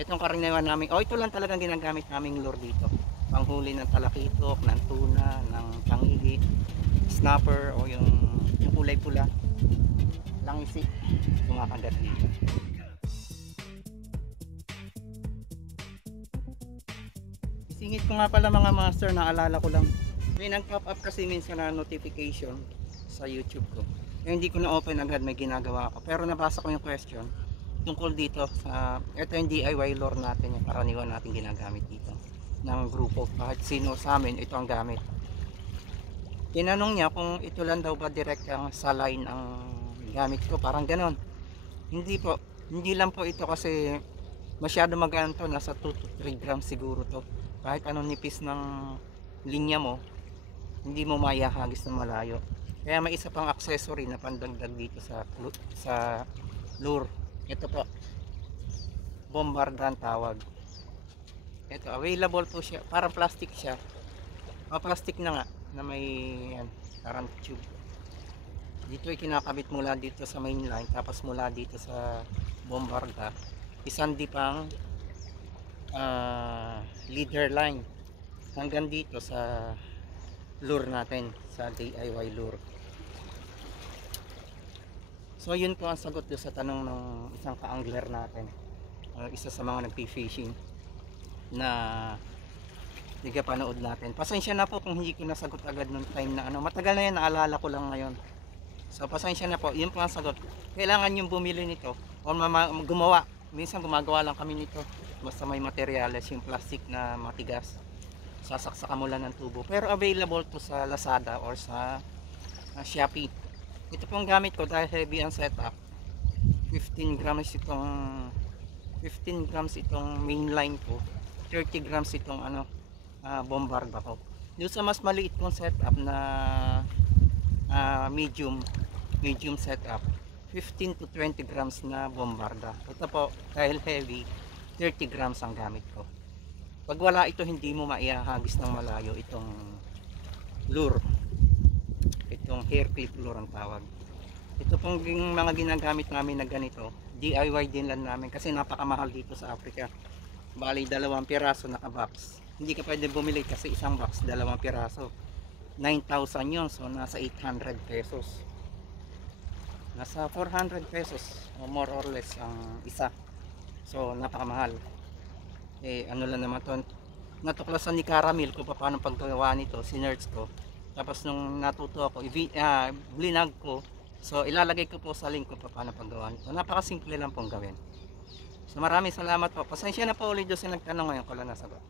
Itong karaniwan namin, ito lang talagang ginagamit naming lure dito. Panghuli ng talakitok, ng tuna, ng tangigi, snapper o yung kulay pula. Langisi, kumakagat dito. Isingit ko nga pala mga master, naalala ko lang. May nag-pop up kasi minsan na notification sa YouTube ko. Hindi ko na open agad, may ginagawa ako. Pero nabasa ko yung question tungkol dito sa ito yung DIY lure natin, yung karaniwan natin ginagamit dito ng grupo. Kahit sino sa amin, ito ang gamit. Tinanong niya kung ito lang daw ba direct ang saline ang gamit ko, parang ganon. Hindi po, hindi lang po ito kasi masyado magaan to, nasa 2 to 3 grams siguro to. Kahit anong nipis ng linya mo, hindi mo mayahagis ng malayo. Kaya may isa pang accessory na pandagdag dito sa lure. Ito po, bombardan tawag. Ito, available po siya, parang plastic siya. Plastic na nga, na may yan, parang tube. Dito ay kinakabit mula dito sa main line, tapos mula dito sa bombarda, isandi pang leader line hanggang dito sa lure natin, sa DIY lure. So yun po ang sagot doon sa tanong ng isang ka-angler natin, isa sa mga nagpi-fishing na panood natin. Pasensya na po kung hindi ko nasagot agad nung time na matagal na yan, naalala ko lang ngayon. So pasensya na po, yun po ang sagot. Kailangan yung bumili nito o gumawa. Minsan gumagawa lang kami nito, basta may materyales, yung plastic na matigas, sasaksakan mo lang ng tubo. Pero available to sa Lazada or sa Shopee. Ito pong gamit ko dahil heavy ang setup. 15 grams itong mainline ko, 30 grams itong bombarda ko. Doon sa mas maliit kong setup na medium setup, 15 to 20 grams na bombarda. Ito po, dahil heavy, 30 grams ang gamit ko. Pag wala ito, hindi mo maihahagis ng malayo itong lure. Itong hair clip lure ang tawag. Ito pong mga ginagamit namin na ganito, DIY din lang namin kasi napakamahal dito sa Africa. Bali, 2 piraso naka-box. Hindi ka pwede bumili kasi isang box, 2 piraso. 9,000 yun, so nasa 800 pesos. Nasa 400 pesos o more or less ang isa. So napakamahal. Ano lang naman to, natuklasan ni Caramel kung paano paggawa nito, sinerch ko. Tapos nung natuto ako, blinag ko. So ilalagay ko po sa link kung paano paggawa nito. Napakasimple lang pong gawin. So maraming salamat po. Pasensya na po ulit doon sa nagtanong, ngayon ko lang nasagot.